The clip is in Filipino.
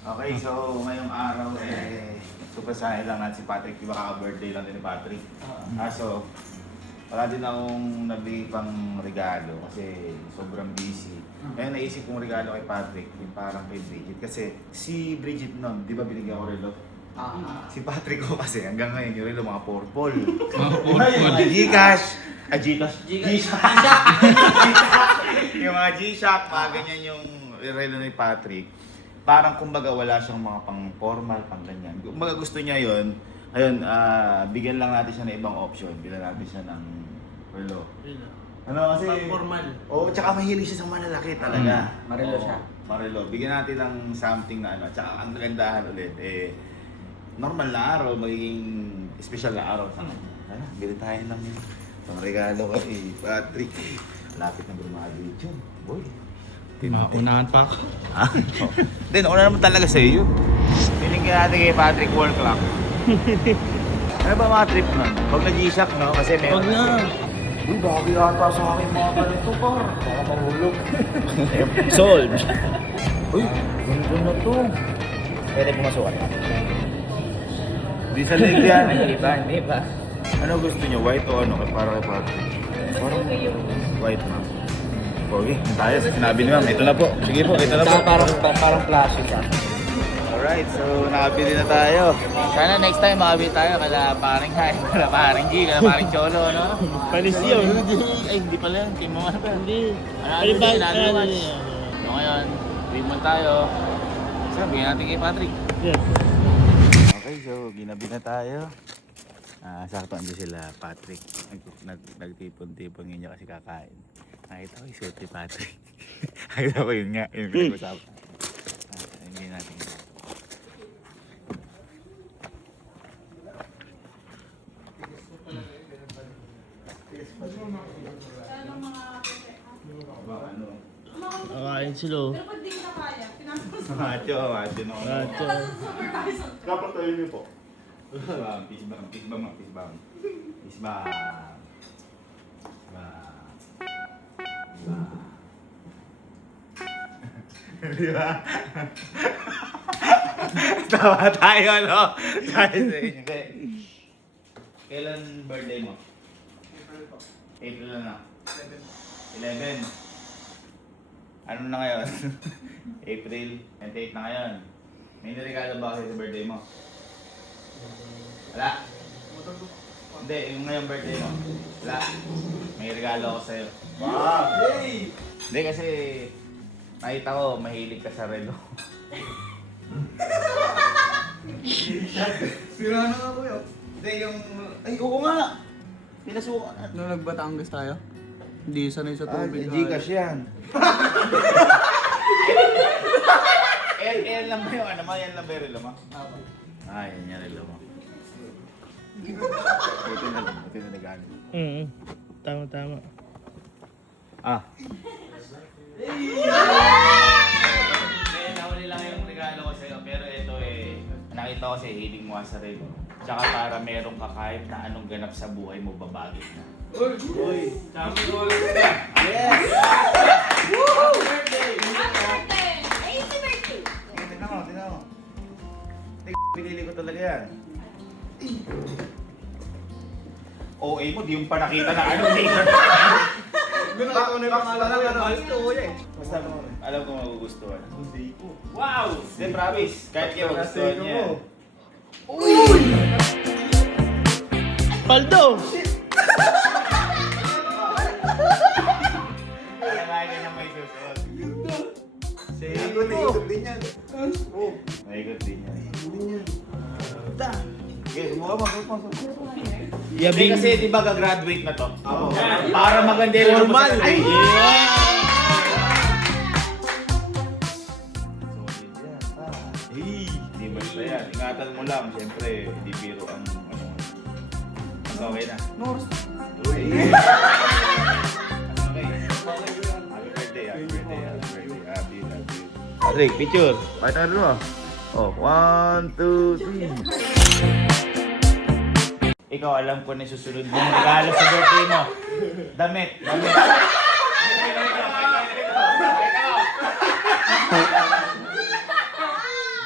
Okay, so ngayong araw supasahin lang natin si Patrick. Di ba kaka-birthday lang din ni Patrick? So wala din akong nabili pang regalo kasi sobrang busy. Kaya naisip kong regalo kay Patrick, yung parang kay Bridget. Kasi si Bridget noon, di ba binigyan ko relo? Si Patrick ko kasi hanggang ngayon yung relo mga purple. Mga Gcash. Gcash. Yung mga G-Shock, mga ganyan yung relo ni Patrick. Parang kumbaga wala siyang mga pang formal, pang ganyan. Kumbaga gusto niya yon. Ayun, bigyan lang natin siya ng ibang option. Bigyan natin siya ng relo. Ano kasi? Pang formal. Oo, tsaka mahilig siya sa malalaki talaga. Marelo siya. Marelo. Bigyan natin ng something na ano. Tsaka ang kagandahan ulit, normal na araw, magiging special na araw sa kanya. Bili tayo ng pang regalo kay Patrick. Lapit na graduate yun. Boy. Unahan pa ako. Then, una naman talaga sa iyo. Piling ka natin kay Patrick wall clock. Ano ba mga trip nun? Huwag na G-Shock, no? Kasi may... Huwag na. Uy, bagay ata sa akin mga ganito, par. Baka mahulog. Sold. Uy, ganito na to. Pwede pumasukan na. Di sa leg yan. Hindi ba? Ano gusto niyo? White o ano? Para kay Patrick? Parang white na. Okay, tayo. Sinabi ni ma'am, ito na po. Sige po, ito na po. Parang plastic siya. Alright, so nakabili na tayo. Sana next time makabili tayo kala paring Hay, kala paring G, kala paring Cholo, no? Panis yun. Ay, hindi pala yun. Team mo ano ba? Hindi. Ano ba yun? So ngayon, limon tayo. So, bigyan natin kay Patrick. Yes. Okay, so ginabi na tayo. Sakto andun sila, Patrick. Nagtipon-tipon ngayon niya kasi kakain. Nakita ko yung suit ni Patrick. Nakita ko yun nga, yung pinag-usapan. Hindi natin. Kakain sila. Pero pag di ko na kaya, pinapos mo. Macho no. Macho. Supervisor. Dapat tayo niyo po. Peace bang. Di ba? Tawa tayo, no? Dahil sa inyo. Kailan birthday mo? April na. 11. Ano na ngayon? April 28 na ngayon. May niregalo ba kasi sa birthday mo? Wala? Hindi, yung ngayong birthday mo. Wala. May regalo ako sa'yo. Wow! Yay! Hindi kasi nakita ko mahilig ka sa relo. Sira na nga kuya. Hindi, yung... Ay, oo nga! Pinasukan. Nung nagbatangas tayo, hindi sanay sa tubig. Gcash yan. Yan lang ba yung ano mo? Yan lang ba yung relo mo? Yan yung relo mo. Ito na nag-ano. Tama. Nahuli lang yung regalo ko sa'yo, pero ito nakita ko kasi hiling mo sa relo. Tsaka para merong kakaib na anong ganap sa buhay mo babagay na. Uy! Yes! Happy birthday! Ay, it's your birthday! Tingnan mo. Pinili ko talaga yan. OA mo, di yung pa nakita na ano. Basta alam ko magugustuhan. Wow! Then promise, kahit kayo magustuhan niya. Paldo! Kaya kaya kanya may susunod. Ikot din yan. Maikot din yan. Okay, subukan mo. Hindi kasi di ba gagraduate na to? Para maganda yung Formal. Ay! Hindi basta yan. Ingatan mo lang. Siyempre, hindi biro ang ano. Mas okay na. North. Uy! Okay. Happy birthday. Patrick, picture. Pakita ka mo. Oh, 1, 2, 3. Ikaw, alam ko na yung susunod mong regalo sa birthday mo. Damit.